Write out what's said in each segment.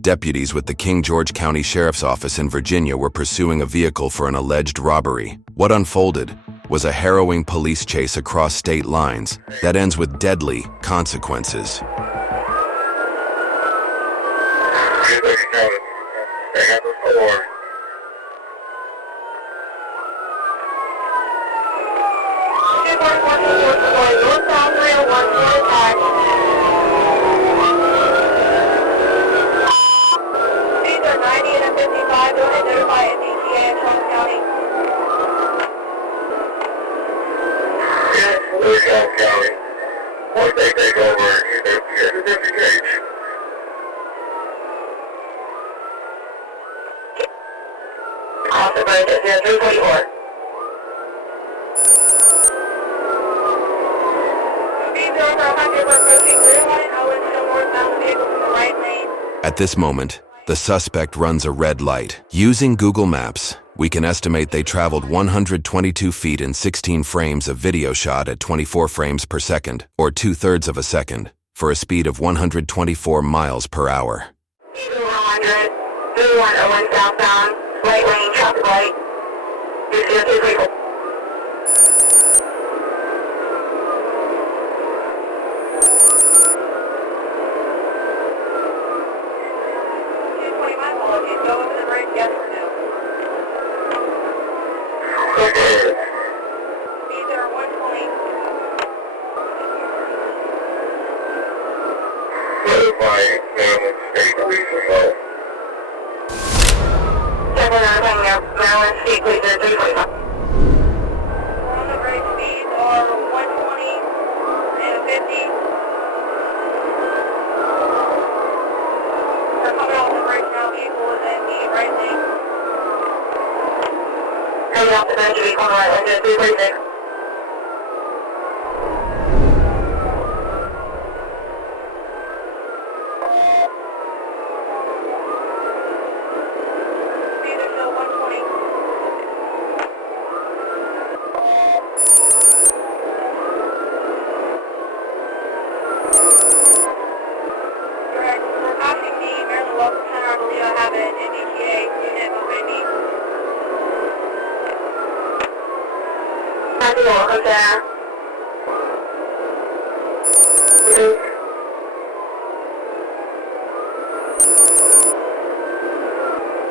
Deputies with the King George County Sheriff's Office in Virginia were pursuing a vehicle for an alleged robbery. What unfolded was a harrowing police chase across state lines that ends with deadly consequences. County. Once they take over, it's a cage. Off the bridge at 0344. At this moment, the suspect runs a red light. Using Google Maps, we can estimate they traveled 122 feet in 16 frames of video shot at 24 frames per second, or 2/3 of a second, for a speed of 124 miles per hour. 100, 3101 southbound, right lane, traffic light. Go over the bridge, yes or no? Speeds are 120. Notifying Maryland State Police as well. 795 Maryland State Police at 345. On the bridge, speeds are 120 and a 50. They're coming off the bridge now, vehicle is in the right lane. Coming off the bridge, vehicle on the right lane, 346. Speeds are still 120. Correct. We're passing the Maryland Welcome Center. I believe I have an NDTA unit behind me. Passing the Welcome Center.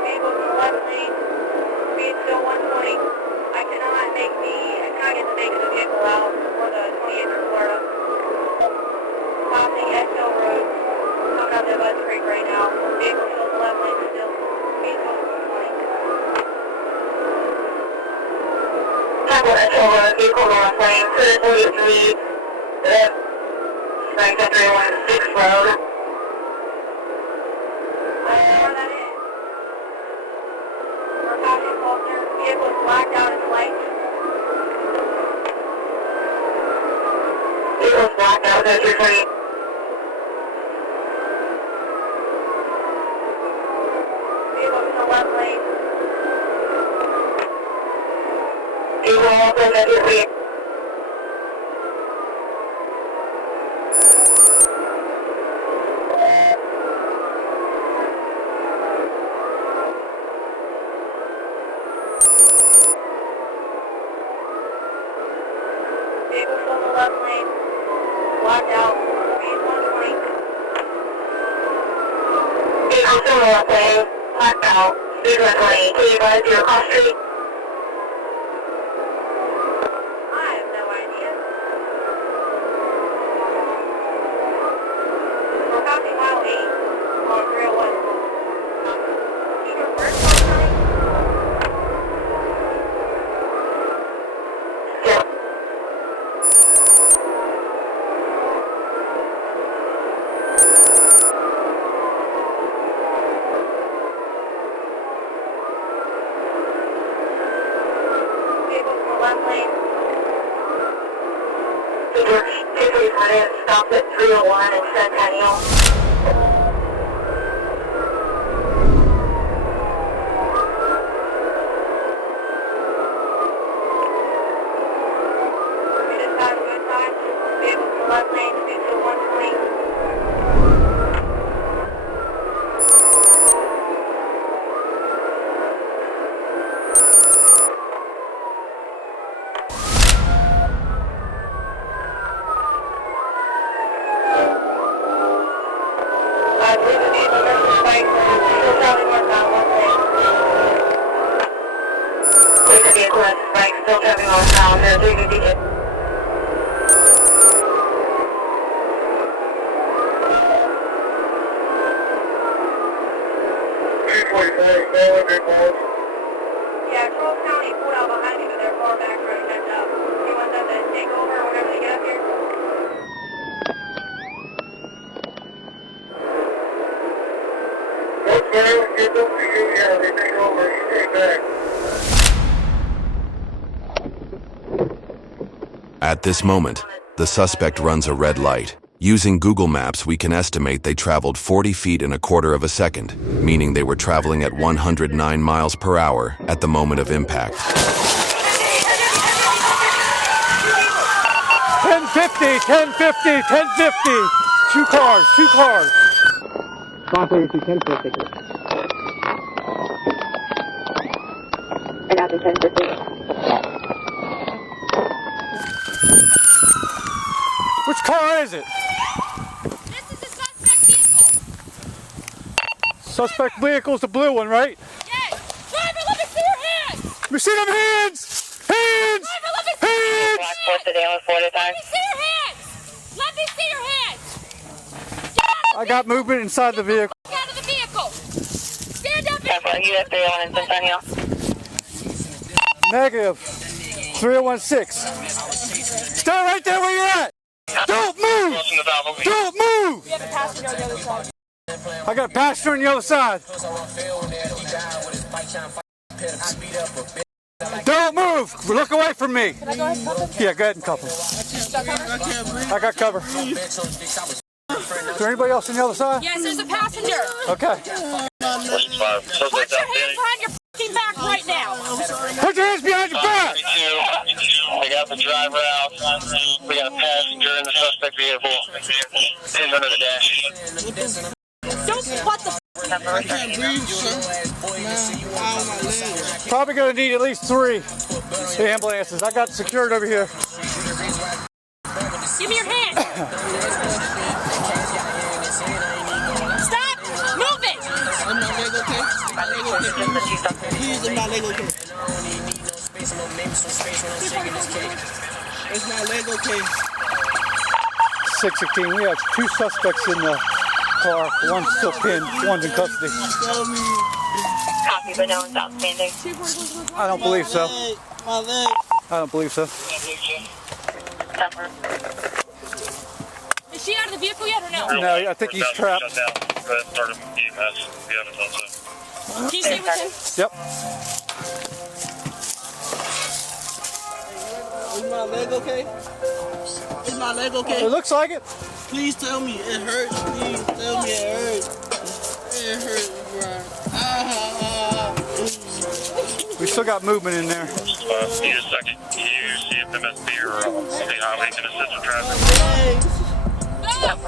Vehicle to the left lane. Speed still 120. I cannot get the make of the vehicle out for the 28th of Florida. Passing XL Road. Coming up to Bud Creek right now. Vehicle to the left lane still. Speed still 120. Vehicle on the left lane, 43, strength at 316 road. Pour that in. We're passing Faulkner. Vehicle is blacked out in lights. Vehicle's blacked out at 320. Vehicle to the left lane. Vehicle also at 320. Vehicle still in the left lane. Blacked out. Speed 120. Vehicle still in the left lane, blacked out, speed 120. Can you advise your cross street? I have no idea. We're passing mile 8 on 301. Either where's my Yeah. vehicle to the left lane? Figure 235 stops at 301 in Centennial. It is not a good time. Vehicle to the left lane, speed to 120. Yeah, Troll County pulled out behind me, but they're far back trying to catch up. You want them to take over whenever they get up here? What's there? Get them to you, yeah, they take over, you take back. At this moment, the suspect runs a red light. Using Google Maps, we can estimate they traveled 40 feet in a quarter of a second, meaning they were traveling at 109 miles per hour at the moment of impact. 1050, 1050, 1050. Two cars. 532, 1050. I got the 1050. Which car is it? This is the suspect vehicle. Suspect vehicle's the blue one, right? Yes. Driver, let me see your hands. Let me see them hands! Hands! Driver, let me see your hands. Black Force today on 4 at a time. Let me see your hands. Let me see your hands. Get out of I got movement inside the vehicle. the out of the vehicle. Stand up and US 301 in Centennial. Negative. 3016. Stay right there where you're at! Don't move! Don't move! we have a passenger on the other side. I got a passenger on the other side. Don't move! Look away from me! Can I go ahead and cuff him? Yeah, go ahead and cuff him. Got cover? I got cover. Is there anybody else on the other side? Yes, there's a passenger. Okay. Put your hands behind your f***ing back right now. Put your hands behind your back! We got the driver out. We got a passenger in the suspect vehicle. Hands under the dash. Don't what the f***. Probably gonna need at least 3 ambulances. I got secured over here. Give me your hand. Stop moving. Please, is my leg okay? Is my leg okay? 616. We have 2 suspects in the car. One's still pinned. One's in custody. Copy, but no one's outstanding. I don't believe so. My leg. I don't believe so. Is she out of the vehicle yet or no? No, I think he's trapped. Can you stay with him? Yep. Is my leg okay? Is my leg okay? It looks like it. Please tell me it hurts. Please tell me it hurts. It hurts, bro. We still got movement in there. Need a second. You see if MSP or State Highway can assist with traffic. Stop.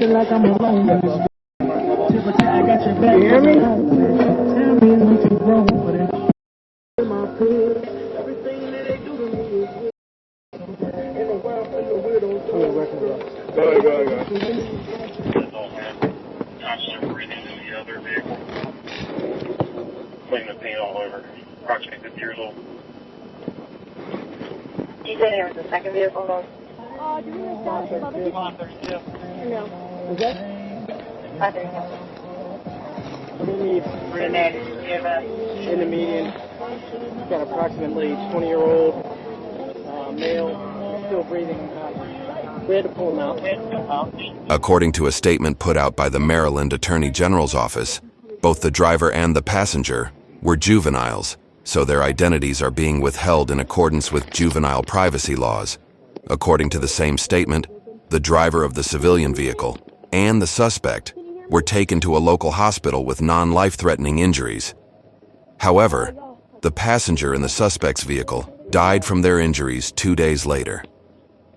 Like I'm alone. I got your back. You hear me? Tell me what you wrong for it. Everything that they do to me is in the world for the weirdos. Go ahead. Constantly breathing in the other vehicle. Cleaning the paint all over. Approximately 50 years old. You said there was a second vehicle though? Do you know about the mother? No. Is that? I think so. We need in the median. Got approximately 20-year-old male, still breathing. We had to pull him out. According to a statement put out by the Maryland Attorney General's office, both the driver and the passenger were juveniles, so their identities are being withheld in accordance with juvenile privacy laws. According to the same statement, the driver of the civilian vehicle and the suspect were taken to a local hospital with non-life-threatening injuries. However, the passenger in the suspect's vehicle died from their injuries 2 days later.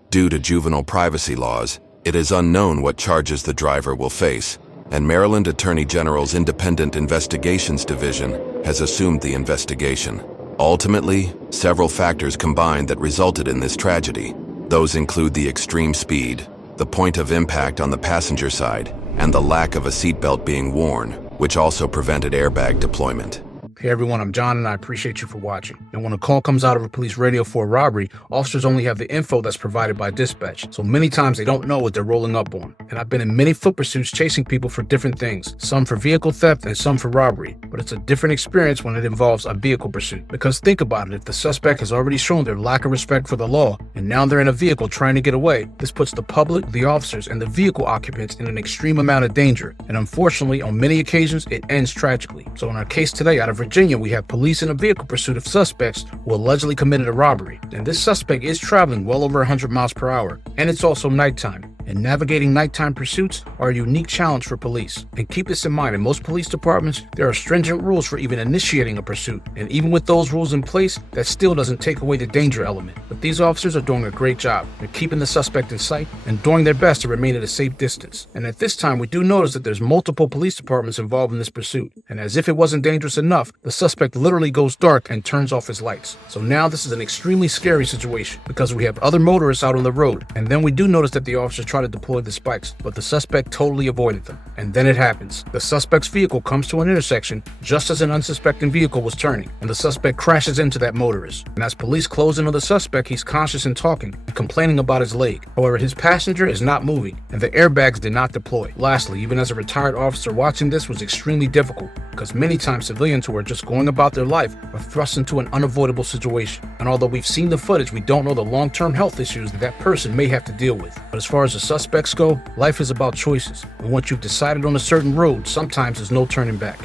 Due to juvenile privacy laws, it is unknown what charges the driver will face, and Maryland Attorney General's Independent Investigations Division has assumed the investigation. Ultimately, several factors combined that resulted in this tragedy. Those include the extreme speed, the point of impact on the passenger side, and the lack of a seatbelt being worn, which also prevented airbag deployment. Hey everyone, I'm John and I appreciate you for watching. And when a call comes out of a police radio for a robbery, officers only have the info that's provided by dispatch. So many times they don't know what they're rolling up on. And I've been in many foot pursuits chasing people for different things, some for vehicle theft and some for robbery. But it's a different experience when it involves a vehicle pursuit. Because think about it, if the suspect has already shown their lack of respect for the law, and now they're in a vehicle trying to get away, this puts the public, the officers, and the vehicle occupants in an extreme amount of danger. And unfortunately, on many occasions, it ends tragically. So in our case today out of Virginia, we have police in a vehicle pursuit of suspects who allegedly committed a robbery. And this suspect is traveling well over 100 miles per hour. And it's also nighttime. And navigating nighttime pursuits are a unique challenge for police. And keep this in mind, in most police departments, there are stringent rules for even initiating a pursuit. And even with those rules in place, that still doesn't take away the danger element. But these officers are doing a great job. They're keeping the suspect in sight and doing their best to remain at a safe distance. And at this time, we do notice that there's multiple police departments involved in this pursuit. And as if it wasn't dangerous enough, the suspect literally goes dark and turns off his lights. So now this is an extremely scary situation because we have other motorists out on the road. And then we do notice that the officers try to deploy the spikes, but the suspect totally avoided them. And then it happens. The suspect's vehicle comes to an intersection just as an unsuspecting vehicle was turning, and the suspect crashes into that motorist. And as police close in on the suspect, he's conscious and talking, and complaining about his leg. However, his passenger is not moving, and the airbags did not deploy. Lastly, even as a retired officer, watching this was extremely difficult, because many times civilians who are just going about their life are thrust into an unavoidable situation. And although we've seen the footage, we don't know the long-term health issues that that person may have to deal with. But as far as the suspects go, life is about choices. And once you've decided on a certain road, sometimes there's no turning back.